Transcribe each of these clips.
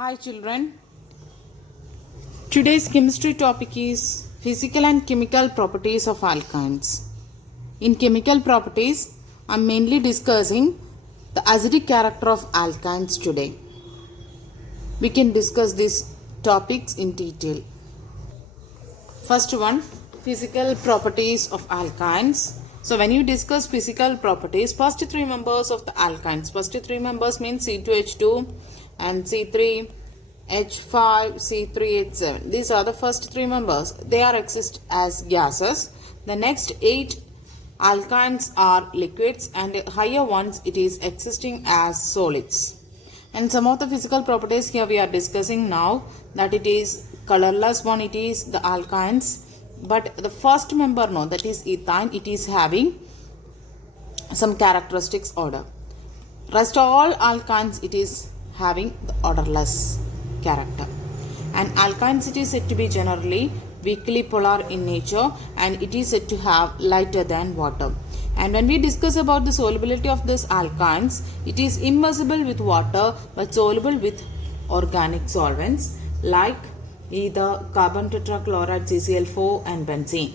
Hi children, today's chemistry topic is physical and chemical properties of alkynes. In chemical properties, I am mainly discussing the acidic character of alkynes today. We can discuss these topics in detail. First one, physical properties of alkynes. So when you discuss physical properties, first three members of the alkynes, first three members means C2H2 and C3H5, C3H7. These are the first three members. They are exist as gases. The next 8 alkynes are liquids and higher ones it is existing as solids. And some of the physical properties here we are discussing now, that it is colorless one, it is the alkynes. But the first member, no, that is ethyne, it is having some characteristics order. Rest all alkynes it is having the odorless character. And alkynes it is said to be generally weakly polar in nature and it is said to have lighter than water. And when we discuss about the solubility of this alkynes, it is immersible with water but soluble with organic solvents like either carbon tetrachloride CCl4 and benzene.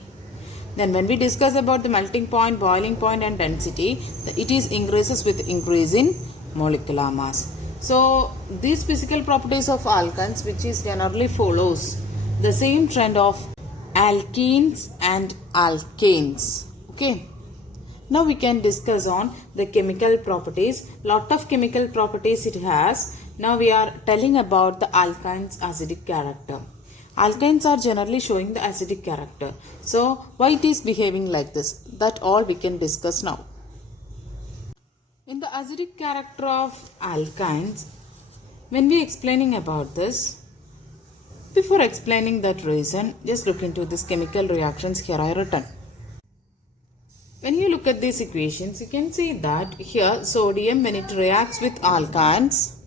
Then when we discuss about the melting point, boiling point and density, it is increases with increase in molecular mass. So these physical properties of alkynes which is generally follows the same trend of alkenes and alkanes. Okay. Now we can discuss on the chemical properties. Lot of chemical properties it has. Now we are telling about the alkynes acidic character. Alkynes are generally showing the acidic character. So why it is behaving like this? That all we can discuss now. In the acidic character of alkynes, when we explaining about this, before explaining that reason, just look into this chemical reactions here I written. When you look at these equations, you can see that here sodium when it reacts with alkynes,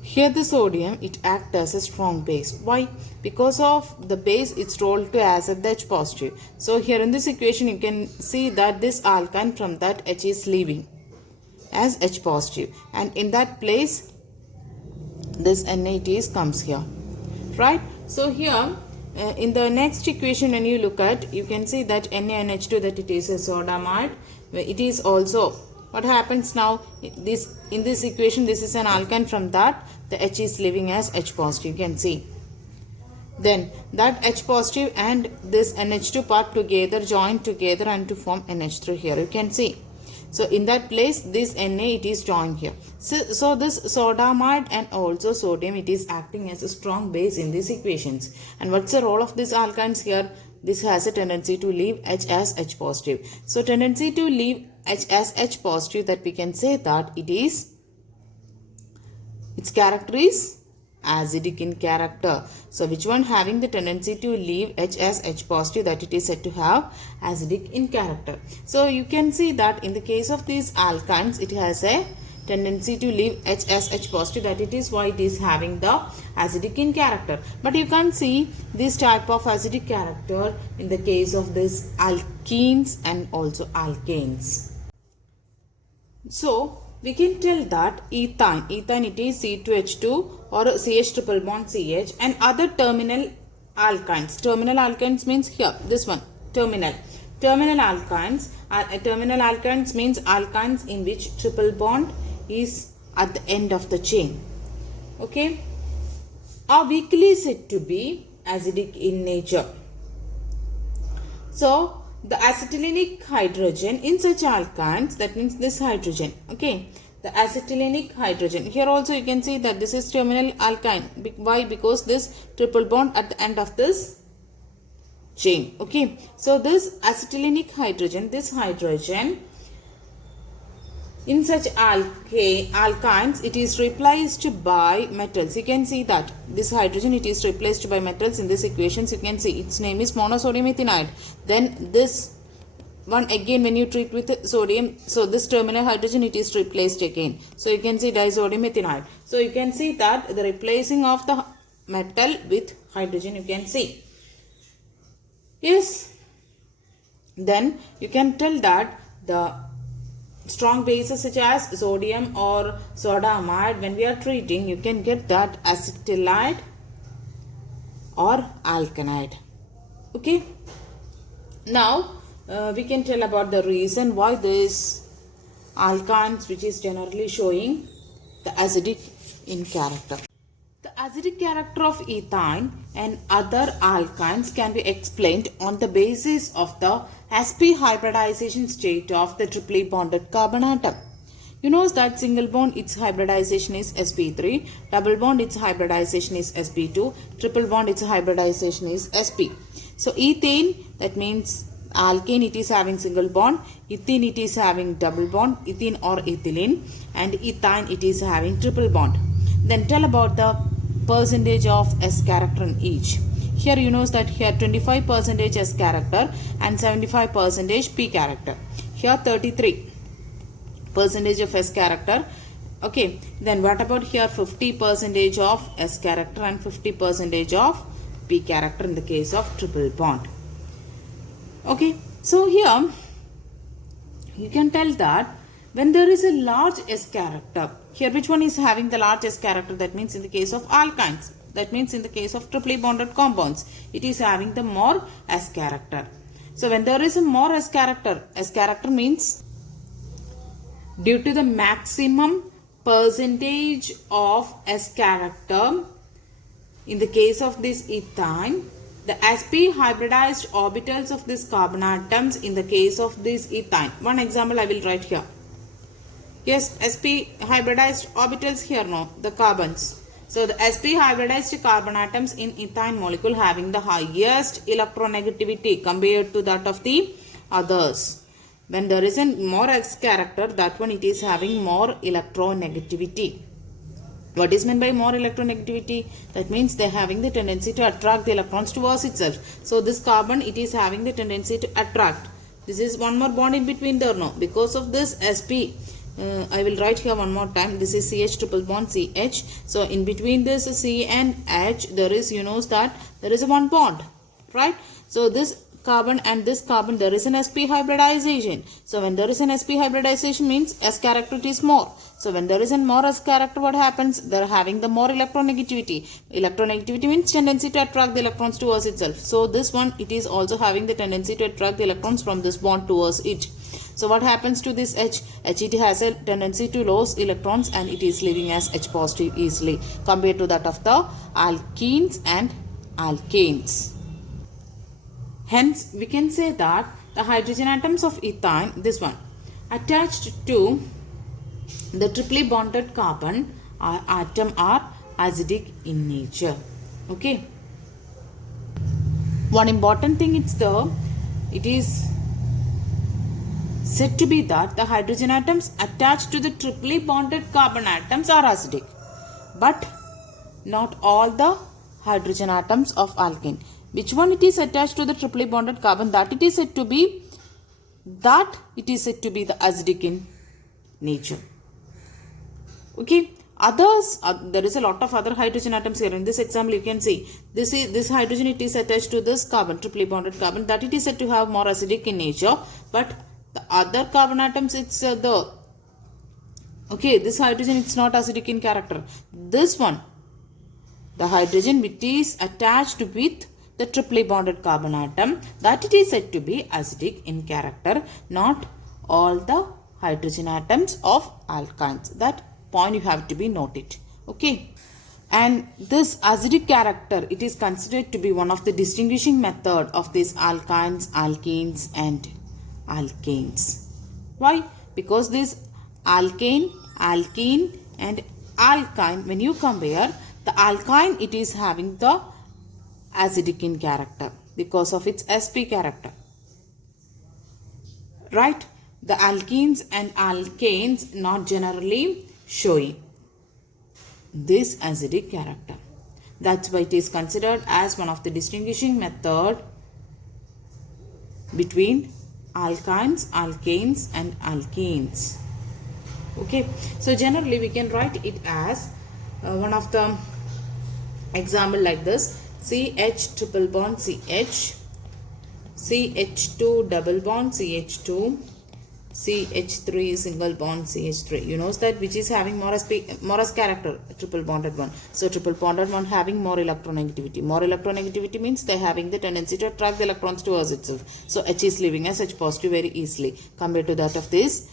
here the sodium it acts as a strong base. Why? Because of the base it's rolled to acid the H positive. So here in this equation you can see that this alkyne from that H is leaving as H positive and in that place this NAT comes here, right? So here in the next equation when you look at, you can see that NaNH2 that it is a sodamide. It is also what happens now, in this equation this is an alkyne, from that the H is leaving as H positive, you can see. Then that H positive and this NH2 part together join together and to form NH3 here, you can see. So in that place this Na it is joined here. So this sodamide and also sodium it is acting as a strong base in these equations. And what's the role of these alkynes here? This has a tendency to leave H as H positive. So tendency to leave H as H positive, that we can say that its character is acidic in character. So which one having the tendency to leave H as H positive, that it is said to have acidic in character. So you can see that in the case of these alkynes it has a tendency to leave H as H positive, that it is why it is having the acidic in character. But you can see this type of acidic character in the case of this alkenes and also alkanes. So we can tell that ethyne it is C2H2 or CH triple bond CH and other terminal alkynes. Terminal alkynes means here this one, terminal alkynes. Terminal alkynes means alkynes in which triple bond is at the end of the chain. Okay, are weakly said to be acidic in nature. So the acetylenic hydrogen in such alkynes, that means this hydrogen, okay, the acetylenic hydrogen, here also you can see that this is terminal alkyne. Why? Because this triple bond at the end of this chain. Okay, so this acetylenic hydrogen, this hydrogen in such alkynes it is replaced by metals. You can see that this hydrogen it is replaced by metals in this equations. You can see its name is monosodium ethanide. Then this one again when you treat with sodium, so this terminal hydrogen it is replaced again. So you can see disodium ethanide. So you can see that the replacing of the metal with hydrogen, you can see. Yes. Then you can tell that the strong bases such as sodium or soda amide, when we are treating, you can get that acetylide or alkanide. Okay. Now we can tell about the reason why this alkynes, which is generally showing the acidic in character. The acidic character of ethyne and other alkynes can be explained on the basis of the sp hybridization state of the triply bonded carbon atom. You know that single bond its hybridization is sp3, double bond its hybridization is sp2, triple bond its hybridization is sp. So ethane, that means alkane, it is having single bond, ethene it is having double bond, ethene or ethylene, and ethyne it is having triple bond. Then tell about the percentage of S character in each. Here you know that here 25% S character and 75% P character. Here 33% of S character. Okay, then what about here 50% of S character and 50% of P character in the case of triple bond. Okay, so here you can tell that when there is a large S character, here which one is having the large S character? That means in the case of alkynes, that means in the case of triply bonded compounds, it is having the more S character. So when there is a more S character means due to the maximum percentage of S character, in the case of this ethyne, the sp hybridized orbitals of these carbon atoms in the case of this ethyne. One example I will write here. Yes, sp hybridized orbitals here, no, the carbons. So the sp hybridized carbon atoms in ethyne molecule having the highest electronegativity compared to that of the others. When there is a more S character, that one it is having more electronegativity. What is meant by more electronegativity? That means they are having the tendency to attract the electrons towards itself. So this carbon, it is having the tendency to attract. This is one more bond in between there, no. Because of this sp, I will write here one more time. This is CH triple bond CH. So in between this C and H, there is, you know that there is a one bond, right? So this carbon and this carbon, there is an sp hybridization. So when there is an sp hybridization means S character is more. So when there is a more S character, what happens? They are having the more electronegativity. Electronegativity means tendency to attract the electrons towards itself. So this one, it is also having the tendency to attract the electrons from this bond towards it. So what happens to this H? H, it has a tendency to lose electrons and it is leaving as H positive easily compared to that of the alkenes and alkanes. Hence, we can say that the hydrogen atoms of ethyne, this one, attached to the triply bonded carbon atom are acidic in nature. Okay. One important thing is it is said to be that the hydrogen atoms attached to the triply bonded carbon atoms are acidic, but not all the hydrogen atoms of alkane. Which one it is attached to the triply bonded carbon, that it is said to be the acidic in nature. Okay. Others, there is a lot of other hydrogen atoms here. In this example, you can see this hydrogen, it is attached to this carbon, triply bonded carbon, that it is said to have more acidic in nature. But the other carbon atoms, it's this hydrogen, it's not acidic in character. This one, the hydrogen which is attached with the triply bonded carbon atom, that it is said to be acidic in character. Not all the hydrogen atoms of alkynes. That point you have to be noted. Okay. And this acidic character, it is considered to be one of the distinguishing method of these alkynes, alkenes and alkanes. Why? Because this alkane, alkene and alkyne, when you compare, the alkyne, it is having the acidic in character because of its sp character. Right? The alkenes and alkanes not generally showing this acidic character. That's why it is considered as one of the distinguishing method between alkynes, alkanes and alkenes. Okay. So generally we can write it as one of the example like this: CH triple bond CH, CH2 double bond CH2, CH3 single bond CH3. You know that which is having Morris character, triple bonded one. So triple bonded one having more electronegativity. More electronegativity means they having the tendency to attract the electrons towards itself. So H is leaving as H positive very easily compared to that of this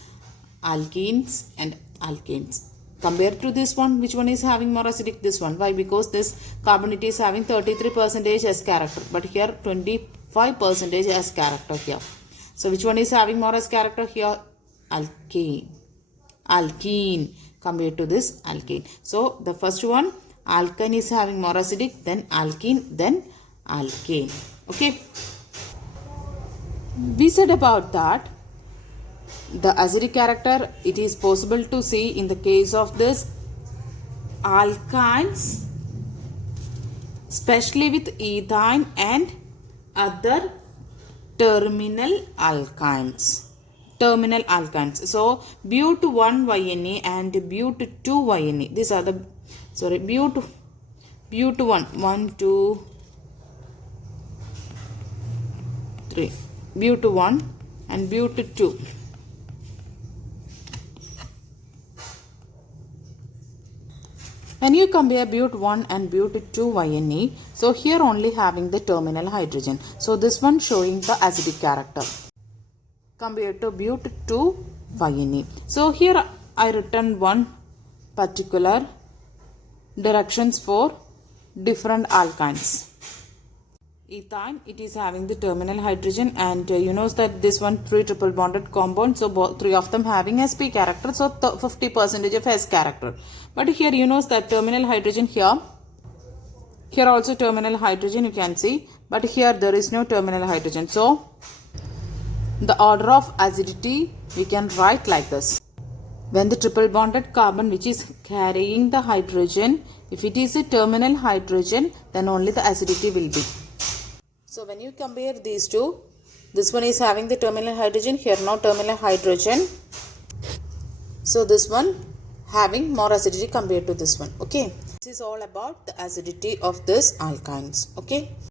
alkenes and alkanes. Compared to this one, which one is having more acidic? This one. Why? Because this carbon it is having 33% as character, but here 25% as character here. So which one is having more as character here? Alkane. Alkene compared to this alkane. So the first one, alkane is having more acidic, then alkene, then alkane. Okay. We said about that the acidic character it is possible to see in the case of this alkynes, especially with ethyne and other terminal alkynes. Terminal alkynes. So but 1YNE and but 2YNE. These are the but 1, 2, 3. But 1 and but 2. When you compare but 1 and but 2YNE, so here only having the terminal hydrogen. So this one showing the acidic character compared to but 2YNE. So here I written one particular directions for different alkynes. Ethyne, it is having the terminal hydrogen, and you know that this one 3 triple bonded compound, so both 3 of them having sp character, so 50% of s character. But here you know that terminal hydrogen here also terminal hydrogen you can see, but here there is no terminal hydrogen. So the order of acidity we can write like this. When the triple bonded carbon which is carrying the hydrogen, if it is a terminal hydrogen, then only the acidity will be. So when you compare these two, this one is having the terminal hydrogen, here no terminal hydrogen. So this one having more acidity compared to this one. Okay. This is all about the acidity of this alkynes. Okay.